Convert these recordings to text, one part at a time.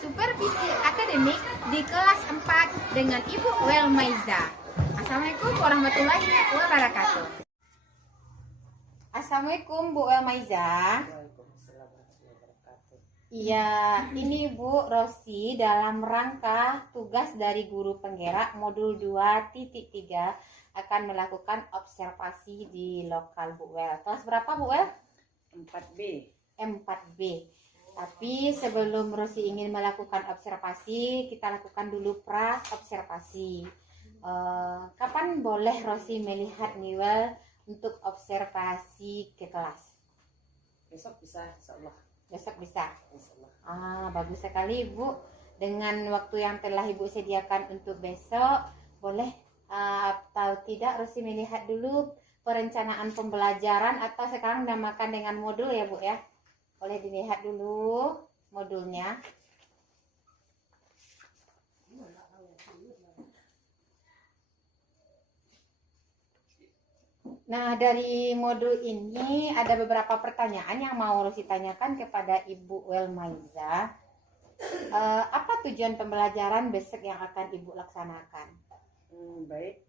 Supervisi Akademik di kelas 4 dengan Ibu Welmaiza. Assalamualaikum warahmatullahi wabarakatuh. Assalamualaikum Bu Welmaiza. Waalaikumsalam warahmatullahi wabarakatuh. Iya, ini Bu Rosi dalam rangka tugas dari guru penggerak modul 2.3 akan melakukan observasi di lokal Bu Wel. Kelas berapa Bu Wel? 4B. 4B. Tapi sebelum Rosi ingin melakukan observasi, kita lakukan dulu pra-observasi. Kapan boleh Rosi melihat Niwel untuk observasi ke kelas? Besok bisa, insyaallah. Besok bisa? Insyaallah. Bagus sekali Ibu. Dengan waktu yang telah Ibu sediakan untuk besok, boleh atau tidak Rosi melihat dulu perencanaan pembelajaran, atau sekarang namakan dengan modul ya Bu ya? Boleh dilihat dulu modulnya. Nah, dari modul ini ada beberapa pertanyaan yang mau Rosi tanyakan kepada Ibu Welmaiza. Apa tujuan pembelajaran besok yang akan Ibu laksanakan? Baik.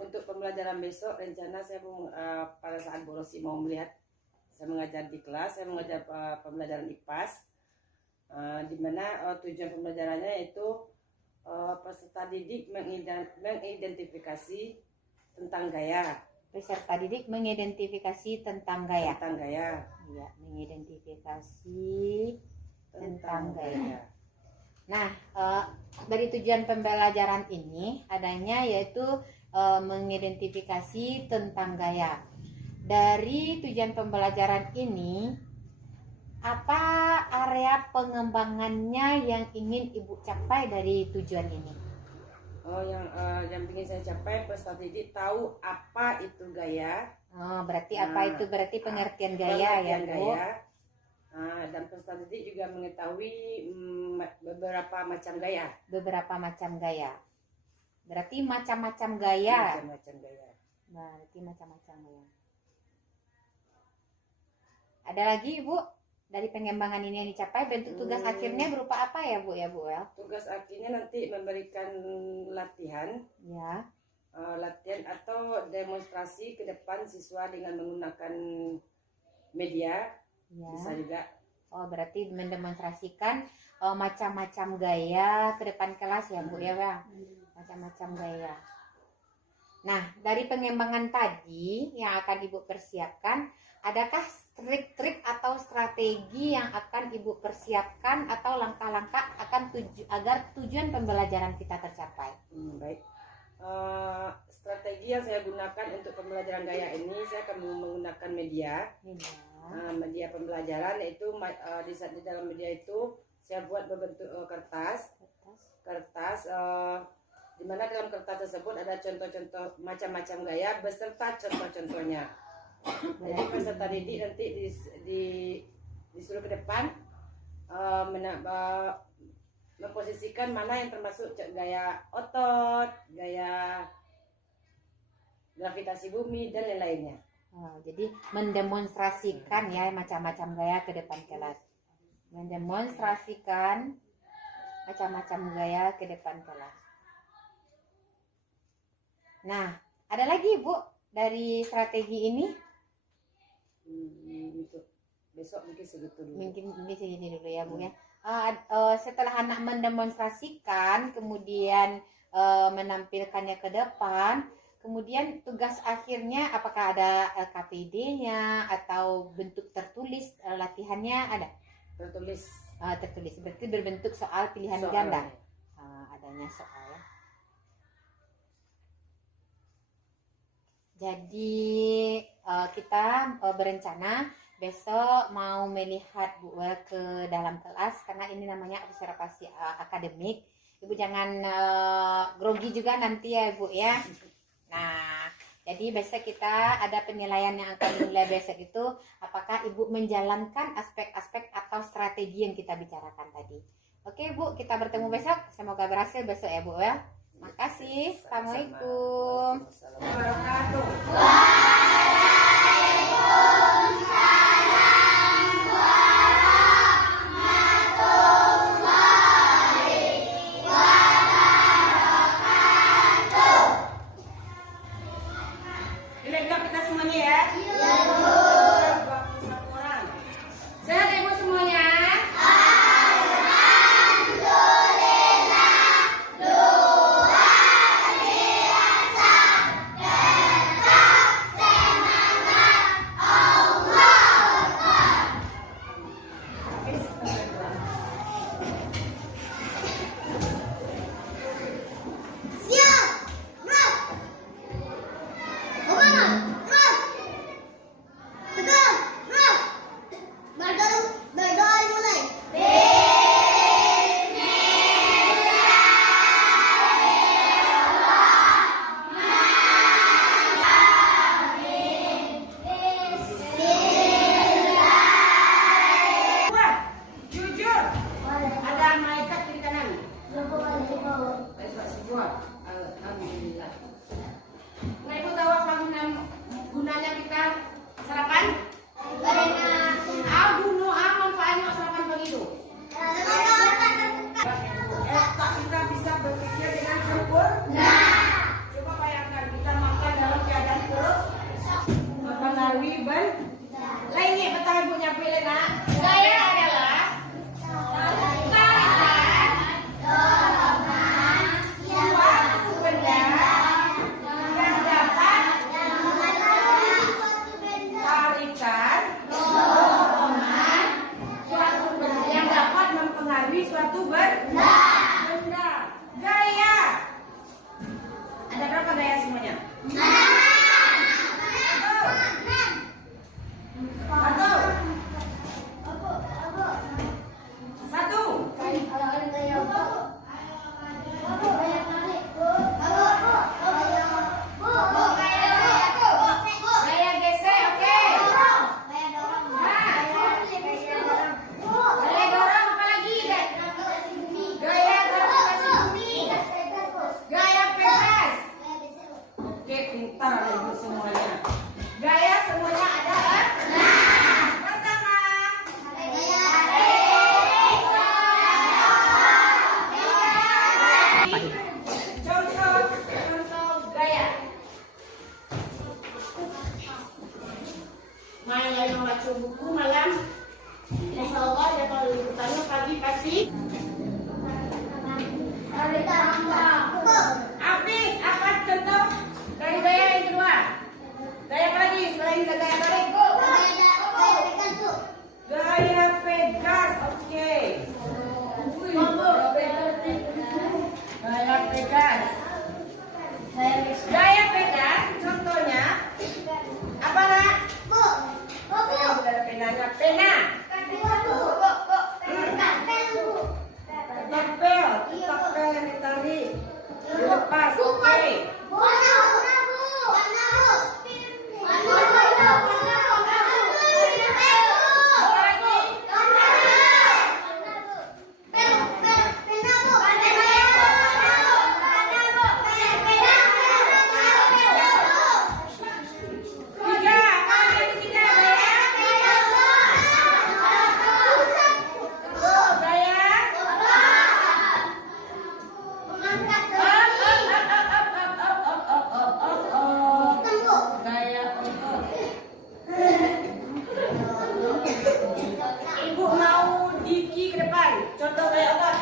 Untuk pembelajaran besok, rencana saya pada saat Bu Rosi mau melihat saya mengajar di kelas, saya mengajar pembelajaran IPAS, di mana tujuan pembelajarannya yaitu peserta didik mengidentifikasi tentang gaya. Peserta didik mengidentifikasi tentang gaya. Tentang gaya. Iya, mengidentifikasi tentang gaya. Nah, dari tujuan pembelajaran ini adanya yaitu mengidentifikasi tentang gaya. Dari tujuan pembelajaran ini, apa area pengembangannya yang ingin Ibu capai dari tujuan ini? Yang ingin saya capai, peserta didik tahu apa itu gaya. Berarti apa itu? Berarti pengertian gaya ya Bu? Gaya. Dan peserta didik juga mengetahui beberapa macam gaya. Beberapa macam gaya. Berarti macam-macam gaya. Macam-macam gaya. Berarti macam-macam gaya. Ada lagi Bu, dari pengembangan ini yang dicapai, bentuk tugas akhirnya berupa apa ya Bu ya Bu ya? Tugas akhirnya nanti memberikan latihan. Ya. Latihan atau demonstrasi ke depan siswa dengan menggunakan media. Ya. Bisa juga. Berarti mendemonstrasikan macam-macam gaya ke depan kelas ya Bu ya Bang? Macam-macam gaya. Nah, dari pengembangan tadi yang akan Ibu persiapkan, adakah trik-trik atau strategi yang akan Ibu persiapkan atau langkah-langkah agar tujuan pembelajaran kita tercapai? Baik. Strategi yang saya gunakan untuk pembelajaran gaya ini, saya akan menggunakan media. Media pembelajaran, yaitu di dalam media itu saya buat berbentuk kertas, di mana dalam kertas tersebut ada contoh-contoh macam-macam gaya beserta contoh-contohnya. Jadi peserta didik nanti disuruh ke depan memposisikan mana yang termasuk gaya otot, gaya gravitasi bumi, dan lain-lainnya. Jadi mendemonstrasikan ya macam-macam gaya ke depan kelas. Mendemonstrasikan macam-macam gaya ke depan kelas. Nah, ada lagi Bu dari strategi ini? Untuk besok mungkin segitu dulu. Mungkin segini dulu ya Bu ya. Setelah anak mendemonstrasikan, kemudian menampilkannya ke depan, kemudian tugas akhirnya apakah ada LKPD-nya atau bentuk tertulis latihannya ada? Tertulis. Tertulis. Berarti berbentuk soal pilihan ganda. Adanya soal ya. Jadi kita berencana besok mau melihat Bu Wel ke dalam kelas karena ini namanya observasi akademik. Ibu jangan grogi juga nanti ya Bu ya. Nah, jadi besok kita ada penilaian yang akan dimulai besok itu apakah Ibu menjalankan aspek-aspek atau strategi yang kita bicarakan tadi. Oke Bu, kita bertemu besok. Semoga berhasil besok ya Bu ya. Makasih. Assalamualaikum. Waalaikumsalam warahmatullahi wabarakatuh. Campur Lena. Gaya adalah tarikan suatu benda yang dapat tarikan dorongan suatu benda yang dapat mempengaruhi suatu benda. Gaya. Ada berapa gaya semuanya? Satu. Gaya gesek, oke. Gaya dorong apa lagi? Gaya gravitasi bumi. Gaya pegas. Oke, pintar ibu semuanya. Gaya semuanya ada pertama. Contoh gaya. Main lagi membaca buku malam. Insya Allah ya kalau liputannya pagi pasti. Habis apa contoh dari gaya yang kedua? Gaya apa lagi selain gaya tarik? Gaya pegas, oke. Gaya pegas. Gaya pegas, contohnya apa nak? Yang udah ada penanya, pena. Tepel yang ditarik, dilepas, oke. Tiga, apa yang ketiga gaya? Gaya. Gaya otot. Ibu mau diki ke depan. Contoh gaya otot.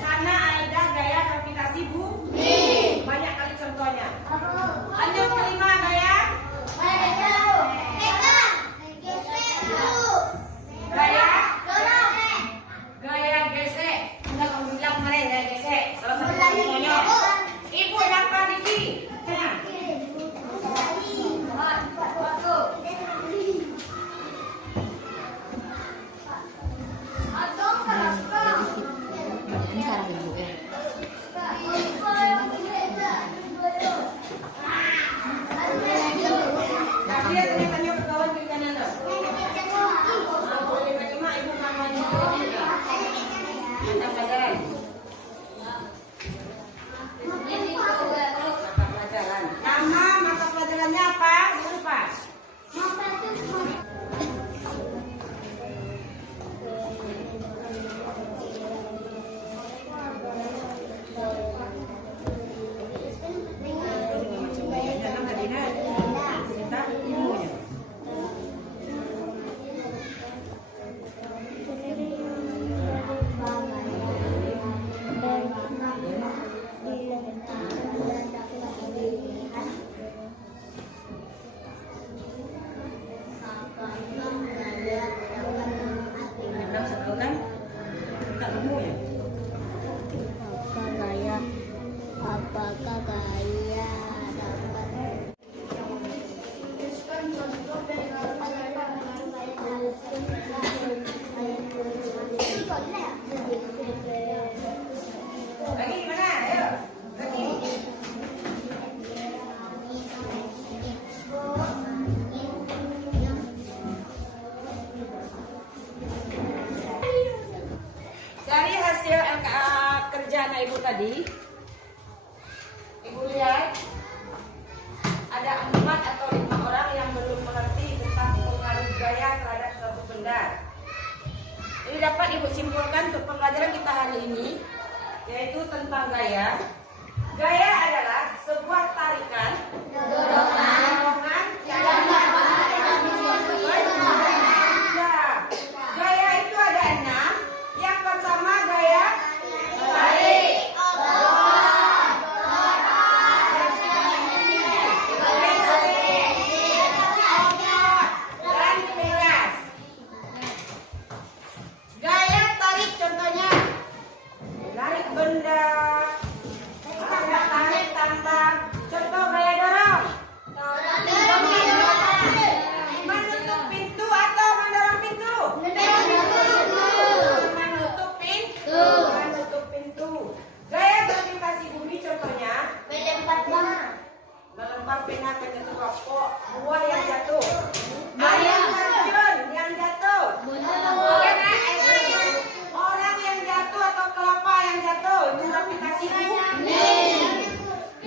Karena ada gaya gravitasi bumi. Banyak kali contohnya. Lanjut kelima gaya. Gaya. Gaya gesek. Enggak kamu bilang kemarin gaya gesek. Salah satu contohnya. Ibu yang pandiki. Ini cara ibu ya. Tapi ya tanya ke kawan kiri kanan dong. Cuma ibu namanya ada pelajaran. Mata pelajaran. Nama mata pelajarannya apa? Lupa. Apakah gaya dapat Lagi gimana? Ayo. Lagi. Dari hasil LKA tadi, Ibu lihat ada 4 atau 5 orang yang belum mengerti tentang pengaruh gaya terhadap suatu benda. Ini dapat Ibu simpulkan untuk pembelajaran kita hari ini, yaitu tentang gaya. Gaya adalah sebuah tarikan, dorongan, yang gaya itu ada 6. Yang pertama gaya tarik, dan pegas. Gaya tarik contohnya menarik benda, tarik tambang. Contoh gaya dorong, menutup pintu atau mendorong pintu. Menutup pintu. Gaya gravitasi bumi contohnya melempar pena ke jatuh rokok, buah yang jatuh, ayam terjun yang jatuh, orang yang jatuh atau kelapa yang jatuh. Itu gravitasi bumi.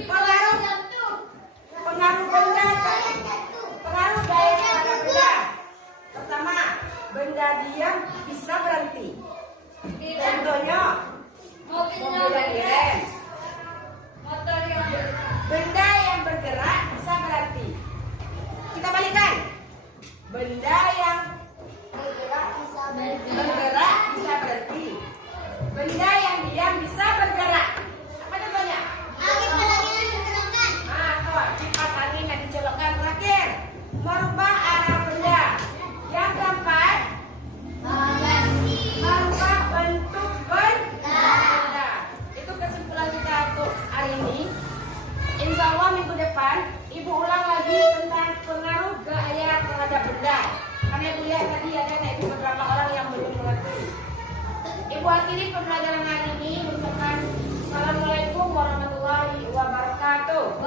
Pengaruh benda, pengaruh gaya terhadap benda. Pertama, benda diam bisa berhenti. Contohnya mobil yang direm. Benda yang bergerak bisa berhenti. Kita balikan. Benda yang bergerak bisa berhenti. Benda yang diam bisa bergerak. Apa contohnya? Kipas angin yang dicolokkan. Terakhir, merubah arah benda. Yang keempat, merubah bentuk benda. Itu kesimpulan kita untuk hari ini. Insya Allah minggu depan Ibu ulang lagi tentang pengaruh gaya terhadap benda. Karena Ibu lihat tadi ada beberapa orang yang belum mengerti. Ibu akhiri pembelajaran hari ini. Ucapkan Assalamualaikum warahmatullahi wabarakatuh.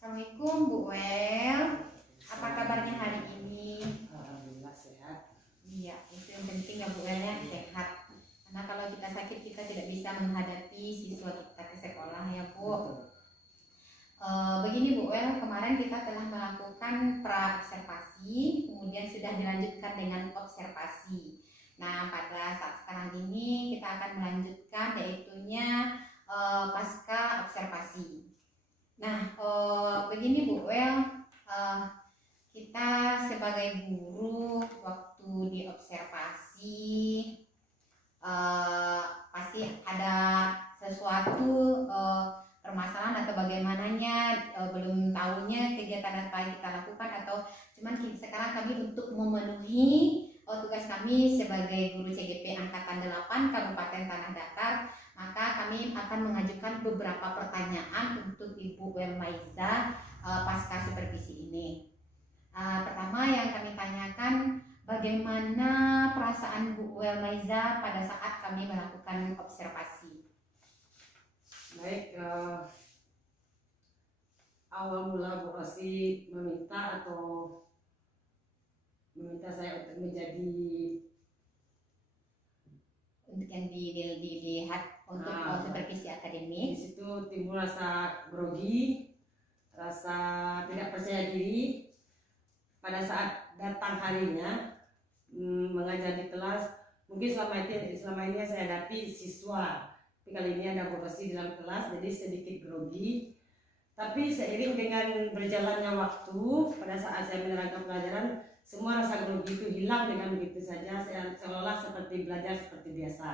Assalamualaikum Bu Wel. Apa kabarnya hari ini? Alhamdulillah sehat. Iya, itu yang penting ya Bu Welnya sehat. Karena kalau kita sakit kita tidak bisa menghadapi siswa kita ke sekolah ya Bu. Begini Bu Wel, kemarin kita telah melakukan pra-observasi, kemudian sudah dilanjutkan dengan observasi. Nah, pada saat sekarang ini kita akan melanjutkan yaitunya pasca observasi. Nah, begini Bu Wel, kita sebagai guru waktu diobservasi pasti ada sesuatu permasalahan atau bagaimananya, belum tahunya kegiatan apa yang kita lakukan, atau cuman sekarang kami untuk memenuhi tugas kami sebagai guru CGP Angkatan 8 Kabupaten Tanah Datar, maka kami akan mengajukan beberapa pertanyaan untuk Ibu Welmaiza pasca supervisi ini. Pertama yang kami tanyakan, bagaimana perasaan Bu Welmaiza pada saat kami melakukan observasi? Baik, awal mula Bu Rosi meminta saya untuk menjadi Untuk yang dilihat untuk supervisi di akademik. situ timbul rasa grogi, rasa tidak percaya diri pada saat datang harinya mengajar di kelas. Mungkin selama ini saya hadapi siswa, tapi kali ini ada Bu Rosi dalam kelas, jadi sedikit grogi. Tapi seiring dengan berjalannya waktu, pada saat saya menerangkan pelajaran, semua rasa grogi itu hilang dengan begitu saja. Saya seolah seperti belajar seperti biasa.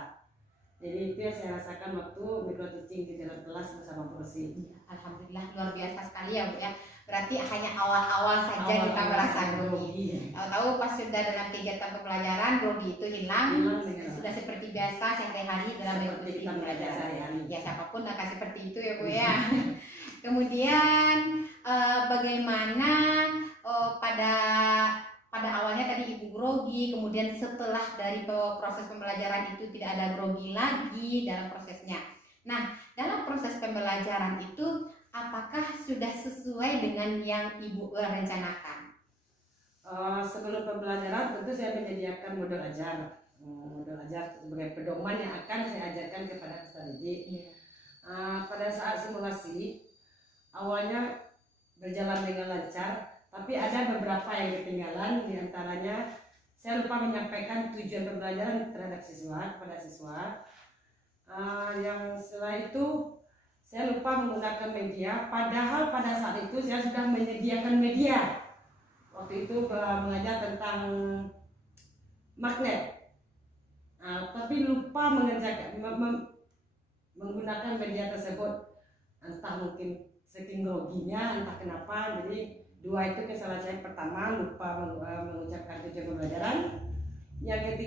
Jadi itu yang saya rasakan waktu micro teaching di dalam kelas bersama Bu Rosi. Alhamdulillah, luar biasa sekali ya Bu ya. Berarti hanya awal-awal saja kita merasa grogi. Tahu-tahu pas sudah dalam kegiatan pembelajaran, grogi itu hilang. Sudah seperti biasa sehari-hari dalam Seperti kita belajar sehari-hari. Ya siapapun akan seperti itu ya Bu ya. Kemudian bagaimana pada awalnya tadi Ibu grogi, kemudian setelah dari proses pembelajaran itu tidak ada grogi lagi dalam prosesnya. Nah, dalam proses pembelajaran itu apakah sudah sesuai dengan yang Ibu rencanakan? Sebelum pembelajaran tentu saya menyediakan model ajar. modul ajar sebagai pedoman yang akan saya ajarkan kepada peserta didik. Iya. Pada saat simulasi awalnya berjalan dengan lancar, tapi ada beberapa yang ketinggalan. Di antaranya saya lupa menyampaikan tujuan pembelajaran terhadap siswa kepada siswa. Yang setelah itu saya lupa menggunakan media, padahal pada saat itu saya sudah menyediakan media. Waktu itu mengajar tentang magnet, tapi lupa menggunakan media tersebut. Entah mungkin saking groginya, entah kenapa. Jadi dua itu kesalahan saya. Pertama, lupa mengucapkan tujuan pembelajaran. Yang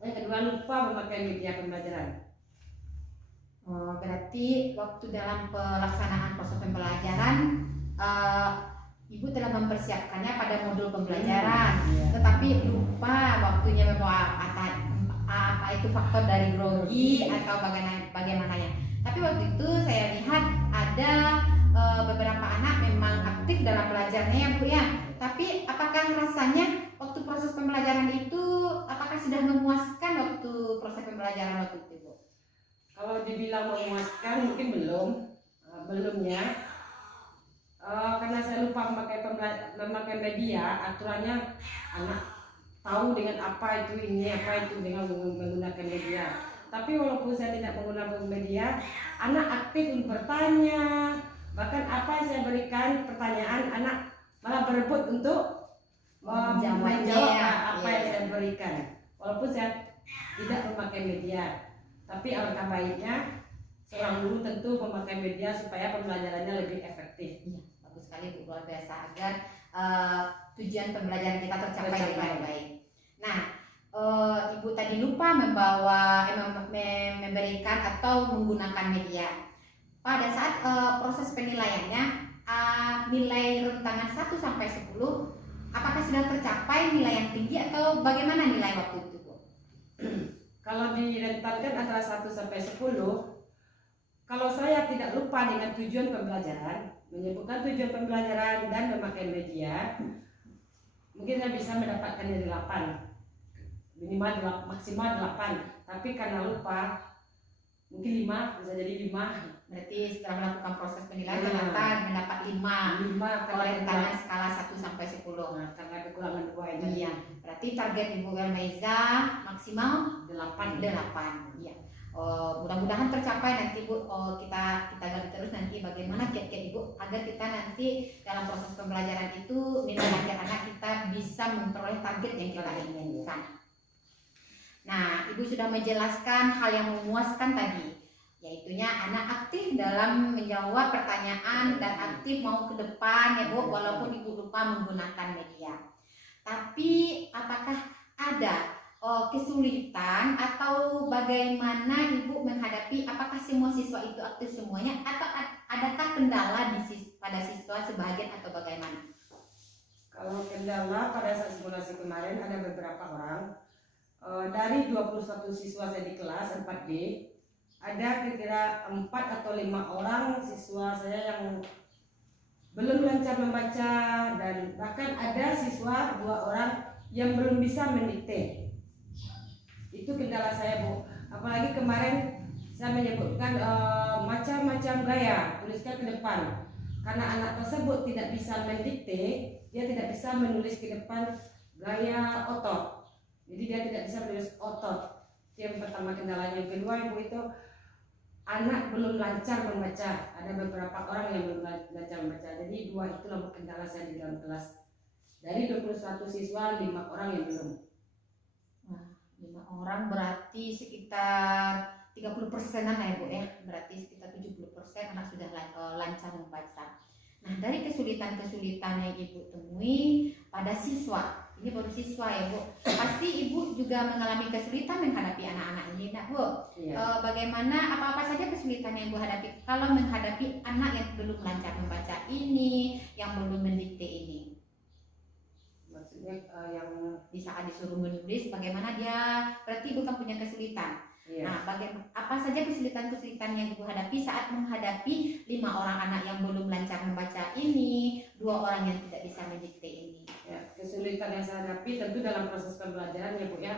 kedua lupa memakai media pembelajaran. Berarti waktu dalam pelaksanaan proses pembelajaran Ibu telah mempersiapkannya pada modul pembelajaran, tetapi lupa waktunya membawa apa itu faktor dari grogi atau bagaimananya. Tapi waktu itu saya lihat ada beberapa anak memang aktif dalam belajarnya ya Bu ya. Tapi apakah rasanya waktu proses pembelajaran itu apakah sudah memuaskan waktu proses pembelajaran waktu itu Bu? Kalau dibilang memuaskan mungkin belumnya. Karena saya lupa memakai media, aturannya anak tahu dengan apa itu dengan menggunakan media. Tapi walaupun saya tidak menggunakan media, anak aktif untuk bertanya. Bahkan apa yang saya berikan pertanyaan, anak malah berebut untuk menjawab apa yang saya berikan. Walaupun saya tidak memakai media, tapi alangkah baiknya seorang guru tentu memakai media supaya pembelajarannya lebih efektif. Iya, bagus sekali Bu, luar biasa agar tujuan pembelajaran kita tercapai dengan baik. Nah, Ibu tadi lupa memberikan atau menggunakan media. Pada saat proses penilaiannya, nilai rentangan 1 sampai 10, apakah sudah tercapai nilai yang tinggi atau bagaimana nilai waktu itu Bu? Kalau direntangkan antara 1 sampai 10, kalau saya tidak lupa dengan tujuan pembelajaran, menyebutkan tujuan pembelajaran dan memakai media, mungkin saya bisa mendapatkan nilai 8, minimal maksimal 8. Tapi karena lupa, mungkin 5, bisa jadi 5. Berarti setelah melakukan proses penilaian ternyata mendapat 5 kalau rentangan skala 1 sampai 10. Nah, karena kekurangan 2 ini. Iya, berarti target Ibu Elmaiza maksimal 8. Iya. Mudah-mudahan tercapai nanti Bu. Kita gali terus nanti bagaimana kiat-kiat Ibu agar kita nanti dalam proses pembelajaran itu nilai anak kita bisa memperoleh target yang kita inginkan. Nah, Ibu sudah menjelaskan hal yang memuaskan tadi, yaitunya anak aktif dalam menjawab pertanyaan dan aktif mau ke depan ya Bu, walaupun Ibu lupa menggunakan media. Tapi apakah ada kesulitan atau bagaimana Ibu menghadapi, apakah semua siswa itu aktif semuanya atau adakah kendala pada siswa sebagian atau bagaimana? Kalau kendala pada saat simulasi kemarin ada beberapa orang. Dari 21 siswa saya di kelas 4D, ada kira-kira 4 atau 5 orang siswa saya yang belum lancar membaca, dan bahkan ada siswa 2 orang yang belum bisa mendikte. Itu kendala saya Bu. Apalagi kemarin saya menyebutkan macam-macam gaya, tuliskan ke depan. Karena anak tersebut tidak bisa mendikte, dia tidak bisa menulis ke depan gaya otot. Jadi dia tidak bisa menulis otot. Itu yang pertama kendalanya. Yang kedua Ibu, itu anak belum lancar membaca. Ada beberapa orang yang belum lancar membaca. Jadi 2 itulah kendala saya di dalam kelas. Dari 21 siswa 5 orang yang belum. Wah, 5 orang berarti sekitar 30%-an ya Bu ya. Berarti sekitar 70% anak sudah lancar membaca. Nah, dari kesulitan-kesulitan yang Ibu temui pada siswa, ini baru siswa ya Bu, pasti Ibu juga mengalami kesulitan menghadapi anak-anak ini, nak Bu. Iya. Bagaimana, apa-apa saja kesulitan yang Ibu hadapi kalau menghadapi anak yang belum lancar membaca ini, yang belum mendikte ini? Maksudnya yang Di saat disuruh menulis, bagaimana dia, berarti bukan punya kesulitan. iya. Nah, apa saja kesulitan-kesulitan yang Ibu hadapi saat menghadapi 5 orang anak yang belum lancar membaca ini, 2 orang yang tidak bisa mendikte ini? Ya, kesulitan yang saya hadapi tentu dalam proses pembelajaran ya Bu ya.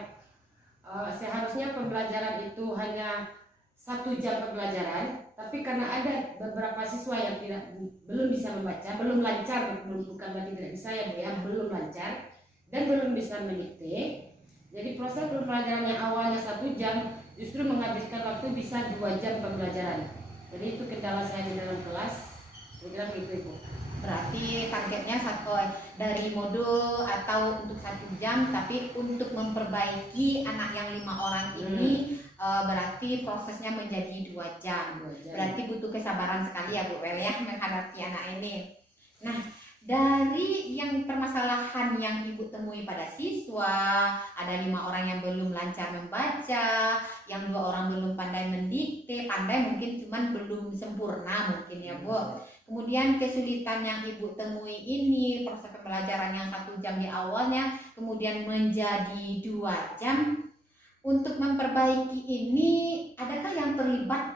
seharusnya pembelajaran itu hanya 1 jam pembelajaran, tapi karena ada beberapa siswa yang belum bisa membaca, belum lancar, bukan berarti tidak bisa ya Bu ya, belum lancar dan belum bisa mendikte. Jadi proses pembelajaran yang awalnya 1 jam justru menghabiskan waktu bisa 2 jam pembelajaran. Jadi itu kendala saya di dalam kelas. Saya kira begitu Ibu. Berarti targetnya dari modul atau untuk 1 jam, tapi untuk memperbaiki anak yang 5 orang ini berarti prosesnya menjadi 2 jam. Berarti butuh kesabaran sekali ya Bu Wel ya menghadapi anak ini. Nah, dari yang permasalahan yang Ibu temui pada siswa, ada 5 orang yang belum lancar membaca, yang 2 orang belum pandai mendikte, pandai mungkin cuman belum sempurna mungkin ya Bu. Kemudian kesulitan yang Ibu temui ini, proses pembelajaran yang 1 jam di awalnya, kemudian menjadi 2 jam. Untuk memperbaiki ini, adakah yang terlibat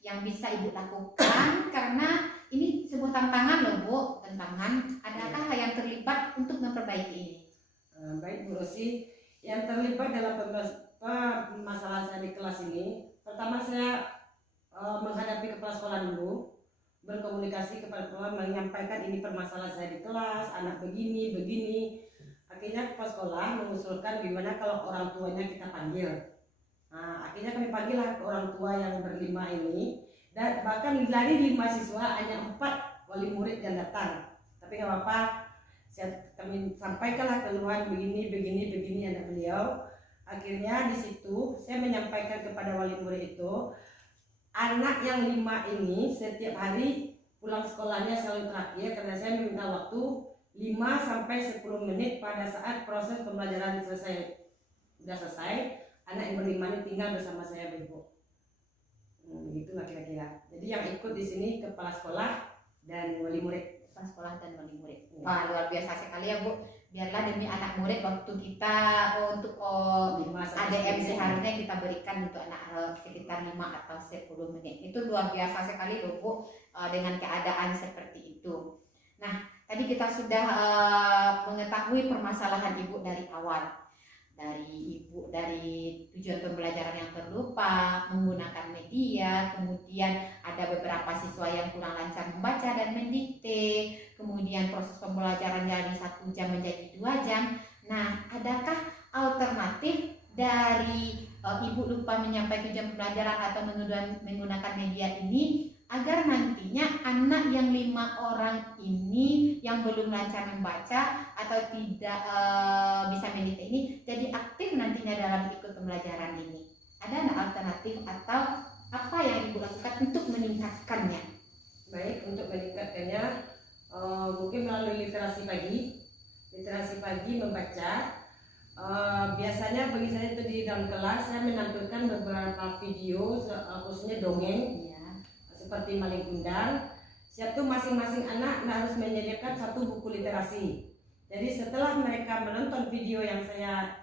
yang bisa Ibu lakukan? Karena ini sebuah tantangan loh Bu, tantangan. Adakah yang terlibat untuk memperbaiki ini? Baik Bu Rosi, yang terlibat dalam masalah saya di kelas ini, pertama saya menghadapi kepala sekolah dulu, berkomunikasi kepada kepala, menyampaikan ini permasalahan saya di kelas, anak begini. Akhirnya kepala sekolah mengusulkan gimana kalau orang tuanya kita panggil. Nah, akhirnya kami panggillah orang tua yang berlima ini, dan bahkan dari 5 siswa hanya 4 wali murid yang datang. Tapi nggak apa-apa, kami sampaikanlah keluhan begini anak beliau. Akhirnya di situ saya menyampaikan kepada wali murid itu, anak yang 5 ini setiap hari pulang sekolahnya selalu terakhir karena saya meminta waktu 5 sampai 10 menit pada saat proses pembelajaran sudah selesai, anak yang berlima ini tinggal bersama saya Bu. Begitulah kira-kira. Jadi yang ikut di sini kepala sekolah dan wali murid. Kepala sekolah dan wali murid. Wah, luar biasa sekali ya Bu. Biarlah demi anak murid waktu kita untuk ADM seharusnya kita berikan untuk anak sekitar 5 atau 10 menit. Itu luar biasa sekali loh Bu, dengan keadaan seperti itu. Nah, tadi kita sudah mengetahui permasalahan Ibu dari awal. Dari Ibu dari tujuan pembelajaran yang terlupa, menggunakan media, kemudian ada beberapa siswa yang kurang lancar membaca dan mendikte, kemudian proses pembelajaran dari 1 jam menjadi 2 jam. Nah, adakah alternatif dari Ibu lupa menyampaikan tujuan pembelajaran atau menggunakan media ini agar nantinya anak yang 5 orang ini yang belum lancar membaca atau tidak bisa mendikte ini jadi aktif nantinya dalam ikut pembelajaran ini? Ada nggak alternatif atau apa yang Ibu lakukan untuk meningkatkannya? Baik, untuk meningkatkannya mungkin melalui literasi pagi membaca. Biasanya bagi saya itu di dalam kelas saya menampilkan beberapa video khususnya dongeng seperti Maling Kundang. Siap tuh masing-masing anak harus menyediakan 1 buku literasi. Jadi setelah mereka menonton video yang saya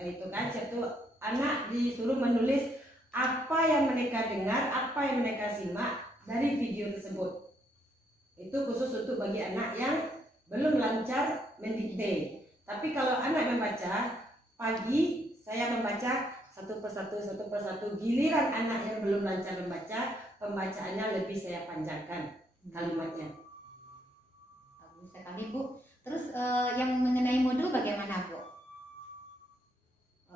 itu kan, siap tuh anak disuruh menulis apa yang mereka dengar, apa yang mereka simak dari video tersebut. Itu khusus untuk bagi anak yang belum lancar mendikte. Tapi kalau anak membaca, pagi saya membaca satu persatu. Giliran anak yang belum lancar membaca, pembacaannya lebih saya panjangkan kalimatnya. Bagus sekali Bu. Terus yang mengenai modul bagaimana Bu?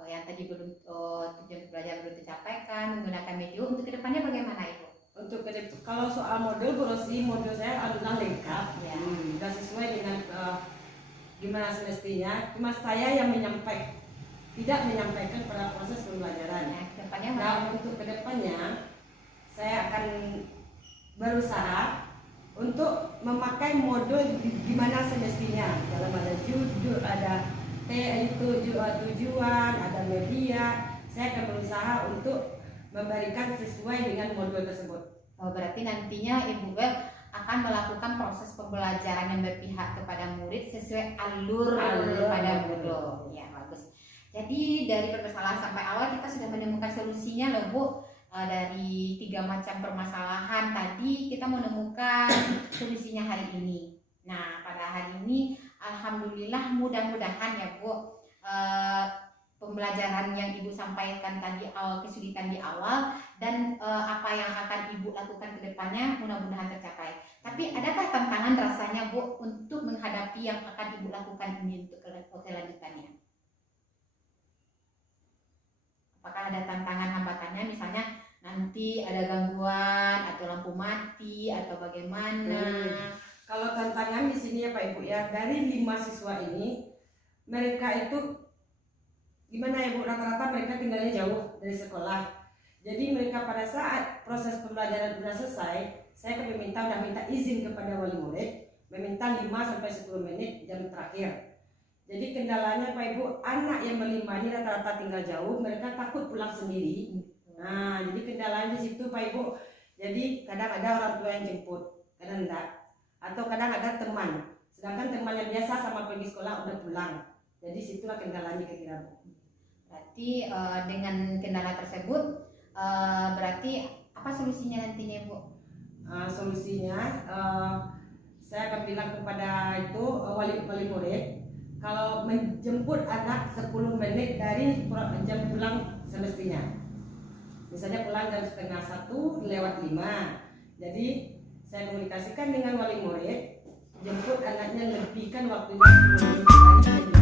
Yang tadi belum tujuan pembelajaran belum tercapaikan, menggunakan media, untuk kedepannya bagaimana Ibu? Untuk kalau soal modul Bu Rosi, modul saya alhamdulillah lengkap ya. Sudah sesuai dengan gimana semestinya. Cuma saya yang tidak menyampaikan pada proses pembelajaran. Nah, untuk kedepannya saya akan berusaha untuk memakai modul gimana semestinya. Dalam ada judul, ada tujuan, ada media. Saya akan berusaha untuk memberikan sesuai dengan modul tersebut. Oh, berarti nantinya Ibu Bel akan melakukan proses pembelajaran yang berpihak kepada murid sesuai alur pada modul. Ya, bagus. Jadi dari permasalahan sampai awal kita sudah menemukan solusinya loh Bu. Dari 3 macam permasalahan tadi kita menemukan solusinya hari ini. Nah, pada hari ini alhamdulillah mudah-mudahan ya Bu, pembelajaran yang Ibu sampaikan tadi kesulitan di awal dan apa yang akan Ibu lakukan ke depannya mudah-mudahan tercapai. Tapi adakah tantangan rasanya Bu untuk menghadapi yang akan Ibu lakukan ini untuk kelanjutannya? Apakah ada tantangan hambatannya, misalnya nanti ada gangguan atau lampu mati atau bagaimana? Kalau tantangan di sini ya Pak Ibu ya, dari 5 siswa ini mereka itu gimana ya Bu, rata-rata mereka tinggalnya jauh dari sekolah. Jadi mereka pada saat proses pembelajaran sudah selesai, saya udah minta izin kepada wali murid, meminta 5-10 menit jam terakhir. Jadi kendalanya Pak Ibu, anak yang berlima ini rata-rata tinggal jauh, mereka takut pulang sendiri. Nah, jadi kendalanya di situ Pak Ibu. Jadi kadang ada orang tua yang jemput, kadang enggak. Atau kadang ada teman, sedangkan teman yang biasa sama pergi sekolah udah pulang. Jadi situlah kendalanya kira-kira Bu. Berarti dengan kendala tersebut berarti apa solusinya nantinya Bu? Solusinya saya akan bilang kepada itu wali murid, kalau menjemput anak 10 menit dari jam pulang semestinya. Misalnya pulang jam 12:30 lewat 5. Jadi saya komunikasikan dengan wali murid, jemput anaknya lebihkan waktunya 10 menit dari jam